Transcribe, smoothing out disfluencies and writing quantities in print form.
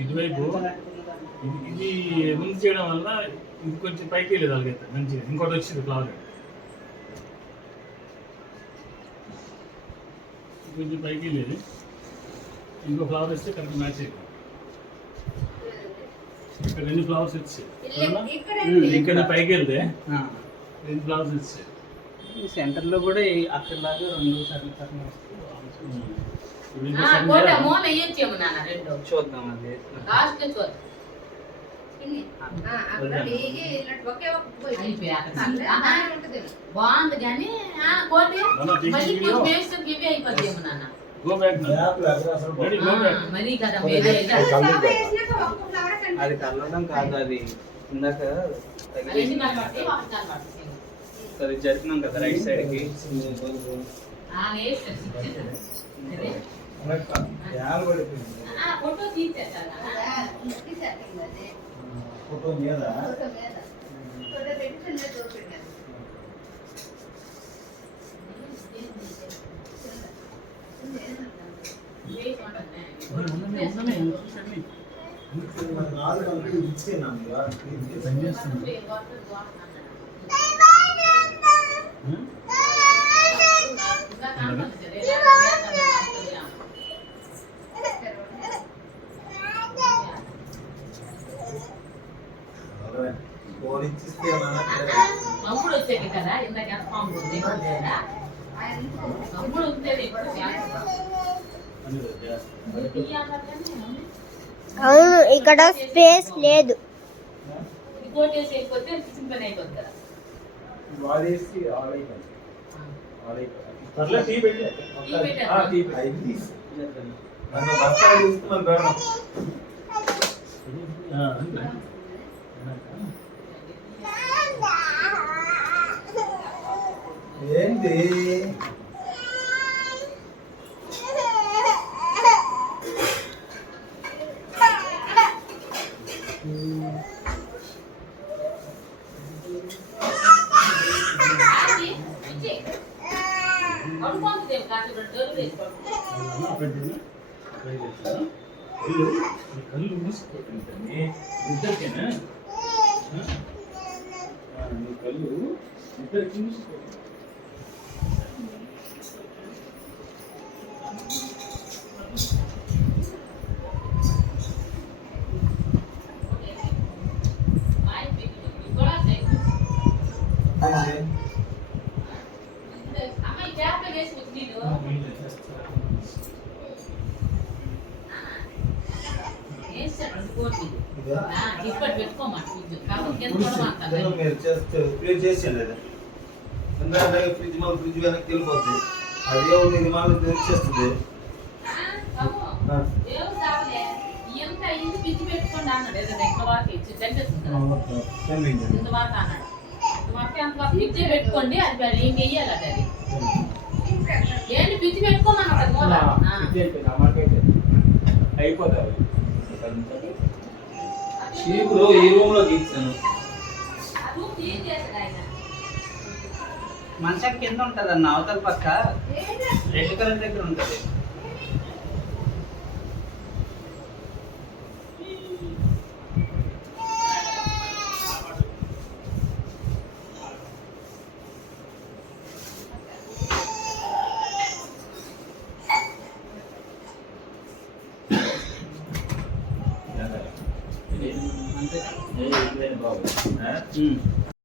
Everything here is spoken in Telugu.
ఇటువైపు ఇది ముందు చేయడం వల్ల ఇది కొంచెం పైకి వెళ్ళేది అలాగైతే మంచిగా ఇంకోటి వచ్చింది ఫ్లవర్ కొంచెం పైకి వెళ్ళేది ఇంకో ఫ్లవర్ వస్తే కరెక్ట్ మ్యాచ్ అయ్యింది ఇక్కడ 2 ఫ్లవర్స్ వచ్చాయి ఇక్కడ పైకి వెళ్తే 2 ఫ్లవర్స్ వచ్చాయి సెంటర్లో కూడా అక్కడలాగా 2 సర్లు చూద్దాం అది బాగుంది కానీ అది కలవడం కాదు, అది ఇందాక అది జరిపినాం కదా రైట్ సైడ్ కి ఫోటో మీద అమ్ముడు వచ్చేది కదా ఇందాక అమ్ముడు ఉండేది అవును, ఇక్కడ స్పేస్ లేదు. ఏంటి కళ్ళు మూసుకోండి ఇద్దరికేనా కళ్ళు ఇద్దరికి మూసుకోండి ఫ్రిడ్జ్ మళ్ళీ ఫ్రిడ్జ్ వెనక్కి వెళ్ళిపోద్ది. అదే ఇది మళ్ళీ తెరిచేస్తుంది. పెట్టుకోండి అది ఇంకెయ్యాలి అది ఏంటి పిచ్చి పెట్టుకోమన్నా అయిపోతాయి. చీపురు ఈ రూమ్ లో గీచాను. మంచం కింద ఉంటది అన్న, అవతల పక్క రెడ్ కలర్ దగ్గర ఉంటది. బాబు